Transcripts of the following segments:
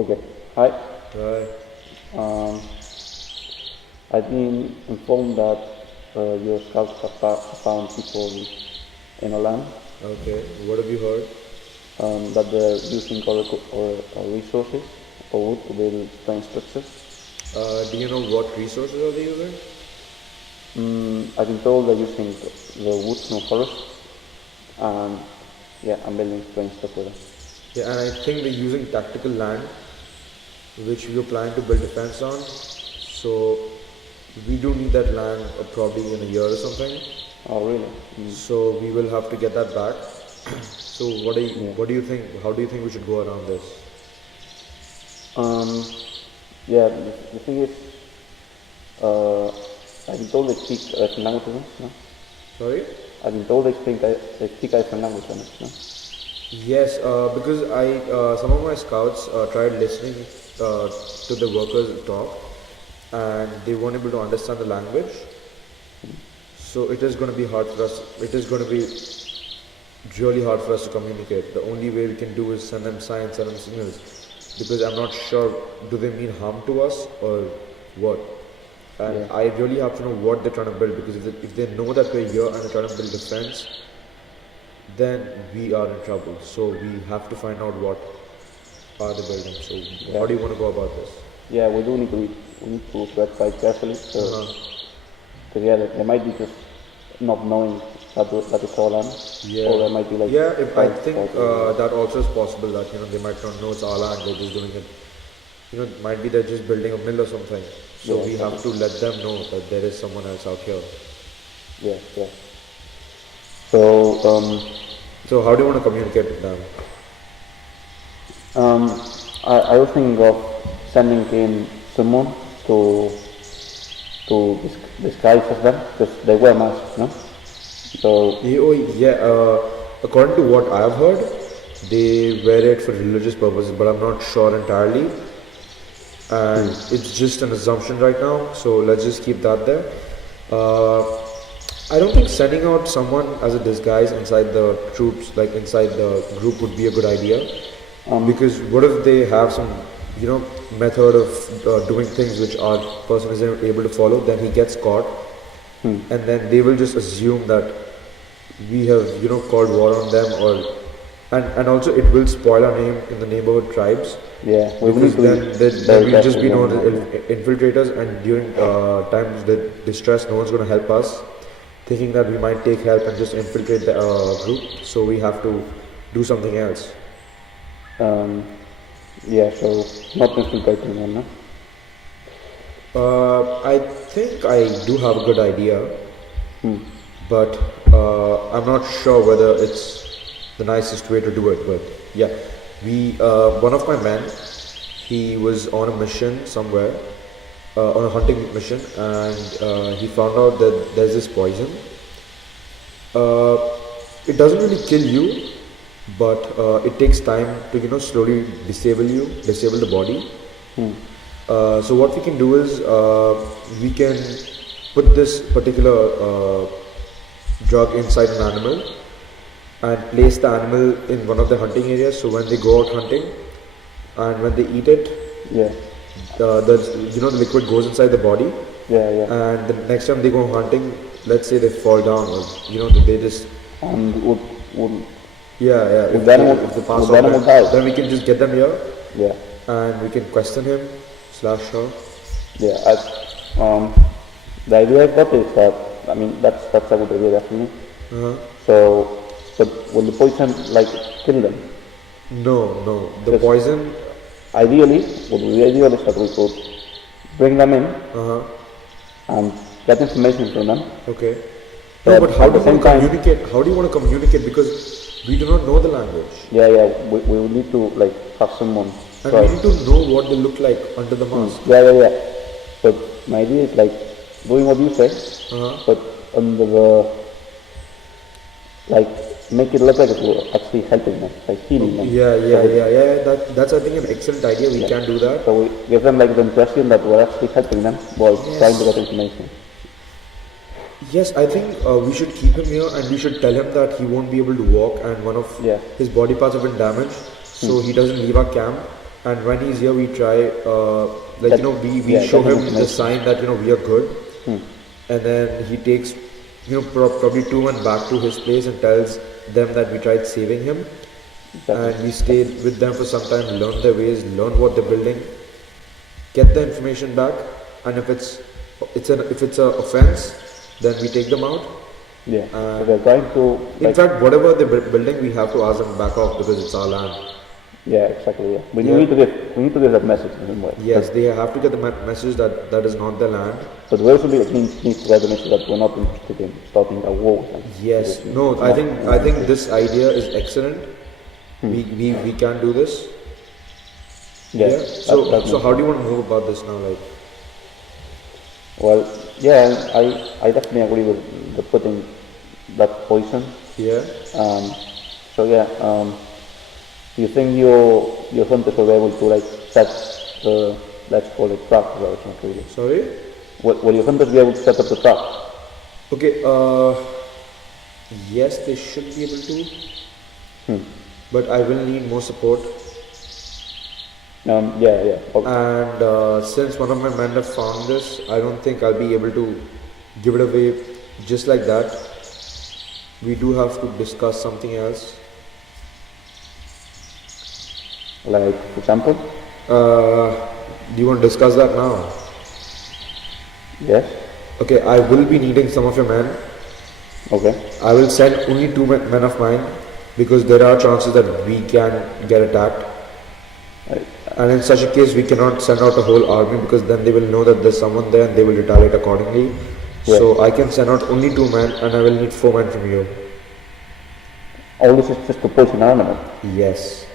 Okay. Hi. Right. Um, I've been informed that your scouts have found people in a land Okay. What have you heard? that they're using or resources or wood to build strange structures. Do you know what resources are they using? I've been told they're using the woods from forest and yeah, I'm building strange stuff with them. Yeah, and I think they're using tactical land, which we are planning to build defense on. So we do need that land probably in a year or something. Oh, really? So we will have to get that back. So Yeah. what do you think? How do you think we should go around this? Um, yeah, the thing is, uh, I've been told they speak different languages, no? Sorry? I've been told they speak a different language, no? Yes, because some of my scouts tried listening to the workers talk, and they weren't able to understand the language. So it is going to be hard for us. It is going to be really hard for us to communicate. The only way we can do is send them signs, send them signals, because I'm not sure do they mean harm to us or what. And Yeah. I really have to know what they're trying to build, because if they know that we're here and they're trying to build defense, then we are in trouble. So we have to find out what are the buildings. So how do you want to go about this? Yeah, we need to tread quite carefully. So, yeah, they might be just not knowing that it's all land, or they might be like. Yeah, if I think false. that also is possible that they might not know it's our land, they're just doing it. It might be they're just building a mill or something. So Yeah, we have to let them know that there is someone else out here. Yeah, yeah. So, So how do you want to communicate with them? I was thinking of sending in someone to disguise as them because they wear masks, no? So According to what I've heard, they wear it for religious purposes, but I'm not sure entirely. And it's just an assumption right now, so let's just keep that there. I don't think sending out someone as a disguise inside the troops, like inside the group, would be a good idea. Because what if they have some, method of doing things which our person isn't able to follow? Then he gets caught, and then they will just assume that we have, called war on them, and also it will spoil our name in the neighborhood tribes. yeah, we Because need to then we'll just be careful known then, as infiltrators, and during times of distress, no one's going to help us, thinking that we might take help and just infiltrate the group. So we have to do something else. yeah, so not infiltrating them, no? I think I do have a good idea, but I'm not sure whether it's the nicest way to do it. But yeah, one of my men, he was on a mission somewhere, on a hunting mission, and he found out that there's this poison. It doesn't really kill you, but it takes time to slowly disable the body. So what we can do is we can put this particular drug inside an animal and place the animal in one of the hunting areas. So when they go out hunting and when they eat it, Yeah, the liquid goes inside the body. yeah. And the next time they go hunting, let's say they fall down, or they just And would if the animal- if they pass would the out, animal die? then we can just get them here yeah, and we can question him / her. yeah. The idea I got is that that's a good idea definitely. So, but will the poison kill them? No, the Yes. poison. Ideally, what would be ideal is that we could bring them in and get information from them. Okay. No, but how at do the you same want to time- communicate? How do you want to communicate? Because we do not know the language, Yeah, we will need to have someone. and try. we need to know what they look like under the mask. Yeah. But my idea is doing what you say, but under the make it look like we're actually helping them, healing them. Yeah. That's I think an excellent idea. We can do that. So we give them the impression that we're actually helping them while trying to get information. Yes, I think we should keep him here, and we should tell him that he won't be able to walk, and one of Yeah. his body parts have been damaged, so he doesn't leave our camp. And when he's here, we try, like, we show get him the information. sign that, we are good. And then he takes, probably 2 men back to his place and tells them that we tried saving him. Exactly. And we stayed with them for some time, learn their ways, learn what they're building, get the information back. And if it's a offense, then we take them out. Yeah. So they're trying to. In fact, whatever they're building, we have to ask them back off because it's our land. Yeah, exactly. Yeah. We need to give that message in some way. Yes, they have to get the message that that is not their land. But we also need to get the message that we're not interested in starting a war. Yes. No, I think this idea is excellent. We can do this. Yeah. So how do you want to move about this now? Like, well, yeah, I definitely agree with the putting that poison. yeah. So yeah, do you think your hunters will be able to like set the, let's call it, trap? Well, it's not really. Sorry. Will your hunters be able to set up the trap? Okay. Yes, they should be able to. But I will need more support. Yeah. Okay. And since one of my men have found this, I don't think I'll be able to give it away just like that. We do have to discuss something else. Like, for example? Do you want to discuss that now? Yes. Okay, I will be needing some of your men. Okay. I will send only 2 men of mine because there are chances that we can get attacked. And in such a case, we cannot send out a whole army because then they will know that there's someone there and they will retaliate accordingly. Yeah. So I can send out only 2 men and I will need 4 men from you. All this is just to poison an animal. Yes.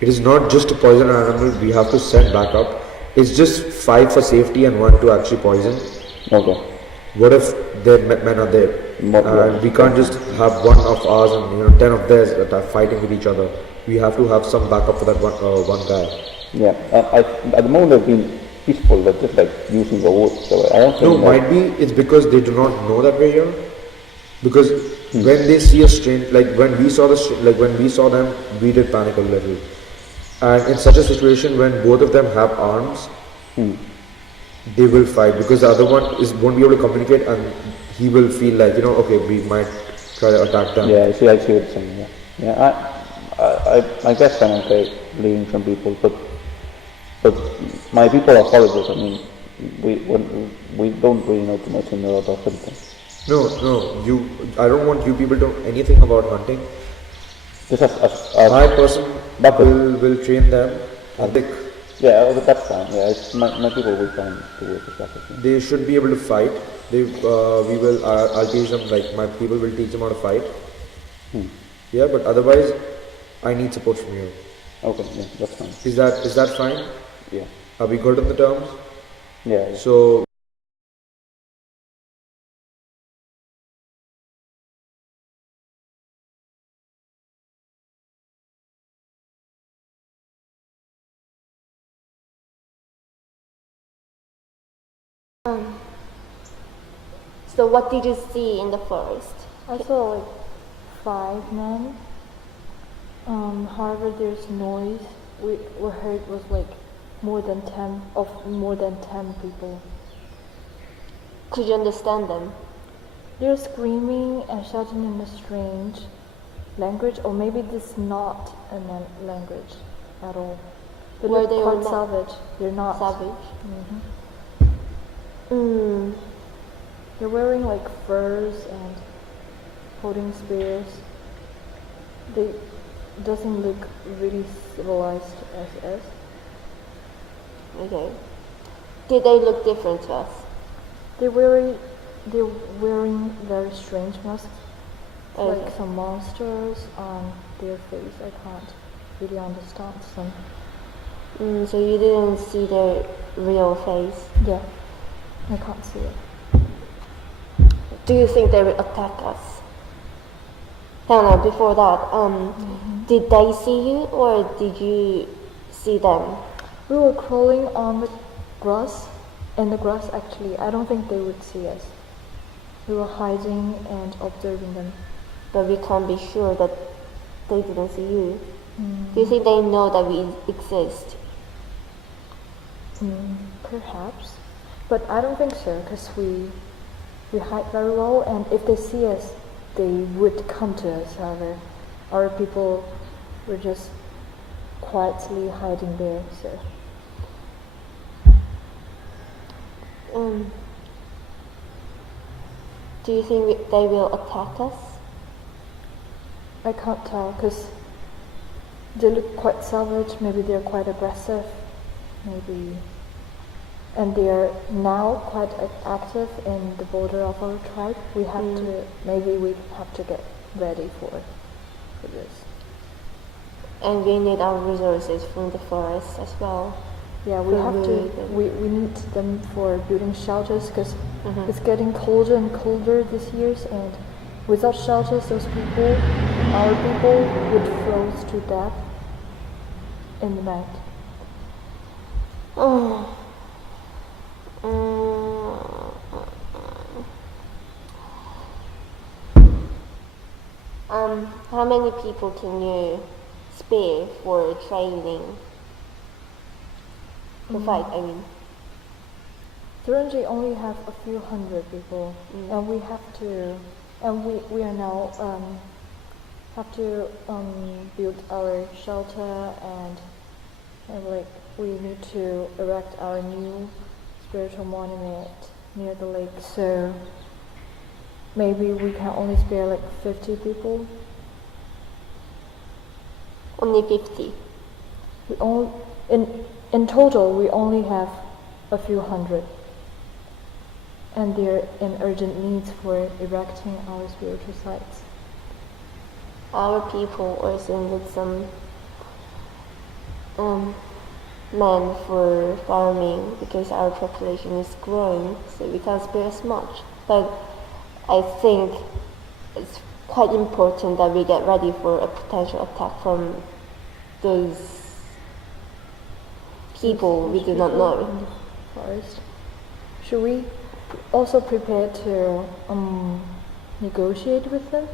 It is not just to poison an animal, we have to send backup. It's just 5 for safety and 1 to actually poison. Okay. What if their men are there? And we can't just have 1 of ours and 10 of theirs that are fighting with each other. We have to have some backup for that one guy. Yeah. At the moment they've been peaceful. They're just like using the wood. So I don't think. No, might be it's because they do not know that we're here. Because when they see a strange, like when we saw them, we did panic a little. And in such a situation, when both of them have arms, they will fight because the other one won't be able to communicate, and he will feel like okay, we might try to attack them. Yeah, I see what you're saying. Yeah. I guess I'm okay leaving some people, but my people are followers. I mean, we don't really know too much in the lot of hunting. No, I don't want you people to know anything about hunting. Just My person will train them. Yeah, that's fine. Yeah, my people will come to work with that. They should be able to fight. I'll teach them, like my people will teach them how to fight. Yeah, but otherwise, I need support from you. Okay, yeah, that's fine. Is that fine? Yeah. Are we good on the terms? Yeah. So. So what did you see in the forest? I saw like 5 men. However, there's noise. We heard was like more than 10 people. Could you understand them? They're screaming and shouting in a strange language, or maybe this is not a language at all. They Were look they quite all savage. They're not savage? They're wearing like furs and holding spears. They doesn't look really civilized as us. Okay. Did they look different to us? They're wearing very strange masks, Okay. like some monsters on their face. I can't really understand some. So you didn't see their real face? Yeah, I can't see it. Do you think they will attack us? No, before that, did they see you or did you see them? We were crawling on the grass, and the grass actually, I don't think they would see us. We were hiding and observing them. But we can't be sure that they didn't see you. Do you think they know that we exist? Perhaps, but I don't think so because we hide very well, and if they see us, they would come to us. However, our people were just quietly hiding there. So. Do you think they will attack us? I can't tell because they look quite savage. Maybe they're quite aggressive. Maybe, and they are now quite active in the border of our tribe. We have to. Maybe we have to get ready for this. And we need our resources from the forest as well. Yeah, we have to. We need them for building shelters because it's getting colder and colder this year, and without shelters, those people, our people, would freeze to death in the night. How many people can you spare for training? To fight, I mean. Currently only have a few hundred people, and we have to, and we are now have to build our shelter, and like we need to erect our new spiritual monument near the lake. So maybe we can only spare like 50 people. Only 50. We only in total we only have a few hundred. And they're in urgent needs for erecting our spiritual sites. Our people also need some land for farming because our population is growing, so we can't spare as much. But I think it's quite important that we get ready for a potential attack from those people we do not know. In the forest. Should we also prepare to negotiate with them?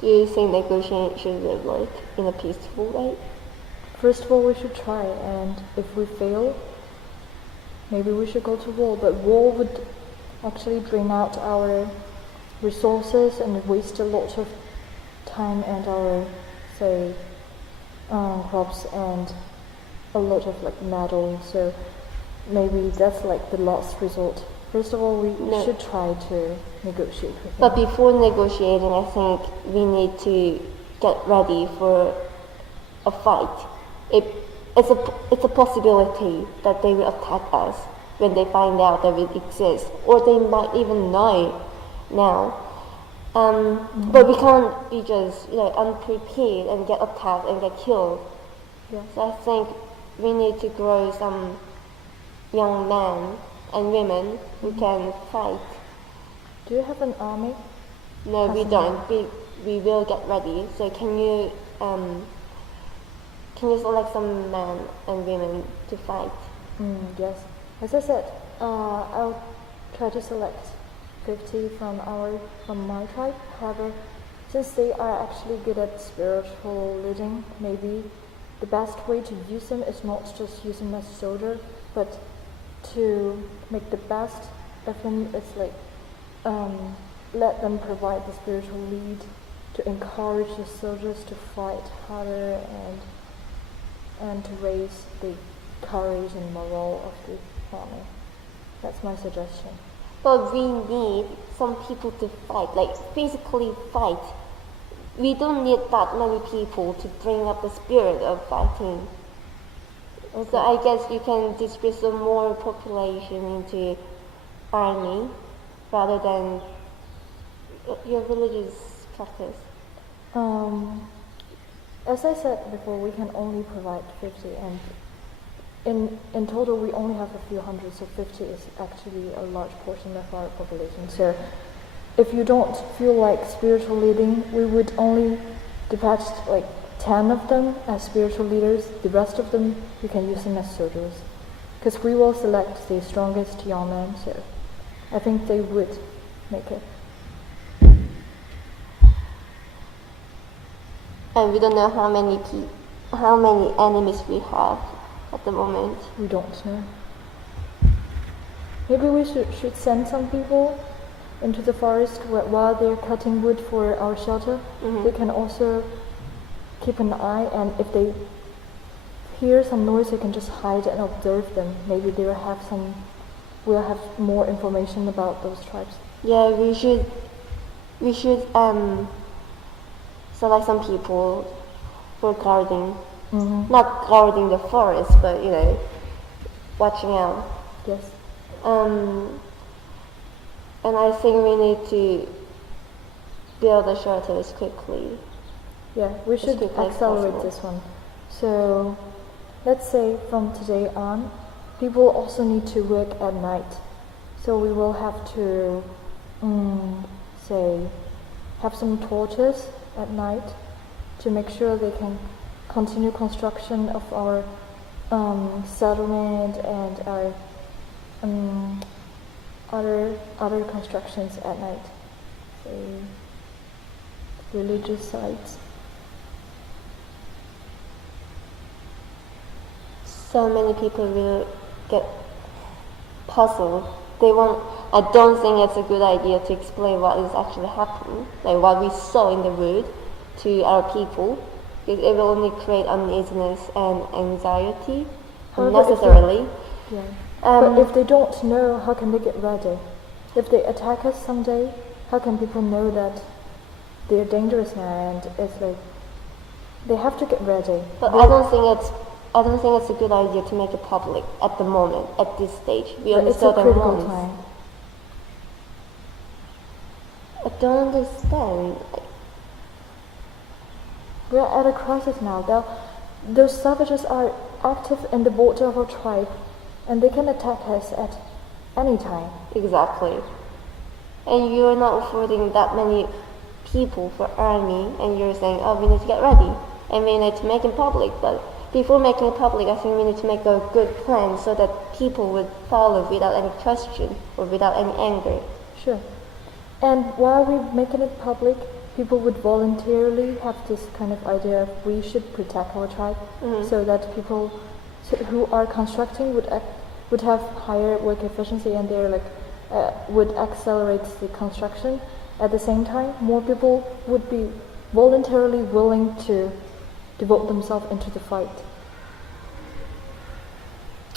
Do you think negotiation will work in a peaceful way? First of all, we should try, and if we fail, maybe we should go to war. But war would actually drain out our resources and waste a lot of time and our, say, crops and a lot of like metal. So maybe that's like the last resort. First of all, we should try to negotiate with them. But before negotiating, I think we need to get ready for a fight. It's a possibility that they will attack us when they find out that we exist, or they might even know now. But we can't be just unprepared and get attacked and get killed. Yeah. So I think we need to grow some young men and women who can fight. Do you have an army? No, we don't. We will get ready. So can you select some men and women to fight? Yes. As I said, I'll try to select 50 from my tribe. However, since they are actually good at spiritual leading, maybe the best way to use them is not just use them as soldier, but to make the best of them is like let them provide the spiritual lead to encourage the soldiers to fight harder and to raise the courage and morale of the army. That's my suggestion. But we need some people to fight, like physically fight. We don't need that many people to bring up the spirit of fighting. Okay. So I guess you can distribute some more population into army rather than your religious practice. As I said before, we can only provide 50, and in total we only have a few hundred, so 50 is actually a large portion of our population. So if you don't feel like spiritual leading, we would only dispatch like 10 of them as spiritual leaders. The rest of them, you can use them as soldiers. Because we will select the strongest young men, so I think they would make it. And we don't know how many how many enemies we have at the moment. We don't know. Maybe we should send some people into the forest while they're cutting wood for our shelter. They can also keep an eye, and if they hear some noise, they can just hide and observe them. Maybe we'll have more information about those tribes. Yeah, we should select some people for guarding, not guarding the forest, but watching out. Yes. And I think we need to build the shelters quickly. Yeah, we should quickly as accelerate possible. this one. So, let's say from today on, people also need to work at night. So we will have to, have some torches at night to make sure they can continue construction of our settlement and our other constructions at night. So, religious sites. So many people will get puzzled. I don't think it's a good idea to explain what is actually happening, like what we saw in the wood, to our people, because it will only create uneasiness and anxiety However, unnecessarily. Yeah. But if they don't know, how can they get ready? If they attack us someday, how can people know that they're dangerous now? And it's like they have to get ready. But I don't think it's a good idea to make it public at the moment, at this stage. We only It's saw a them critical once. time. I don't understand. We're at a crisis now. Those savages are active in the border of our tribe, and they can attack us at any time. Exactly. And you're not affording that many people for army, and you're saying, oh, we need to get ready, and we need to make it public. But before making it public, I think we need to make a good plan so that people would follow without any question or without any anger. Sure. And while we're making it public, people would voluntarily have this kind of idea of we should protect our tribe, so that people who are constructing would have higher work efficiency, and they're would accelerate the construction. At the same time, more people would be voluntarily willing to devote themselves into the fight.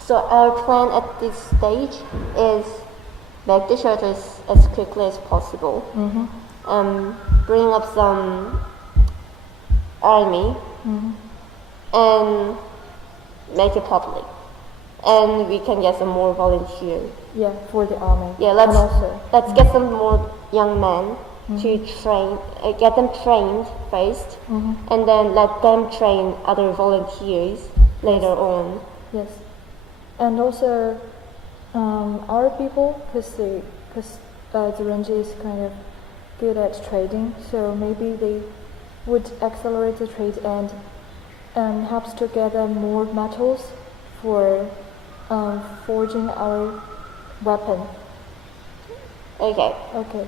So our plan at this stage is make the shelters as quickly as possible. Bring up some army and make it public. And we can get some more volunteers. Yeah, for the army. Yeah, And also, let's get some more young men to train, get them trained first, and then let them train other volunteers later on. yes. And also, our people, because the Renji is kind of good at trading, so maybe they would accelerate the trade and helps to gather more metals for forging our weapon. Okay. Okay.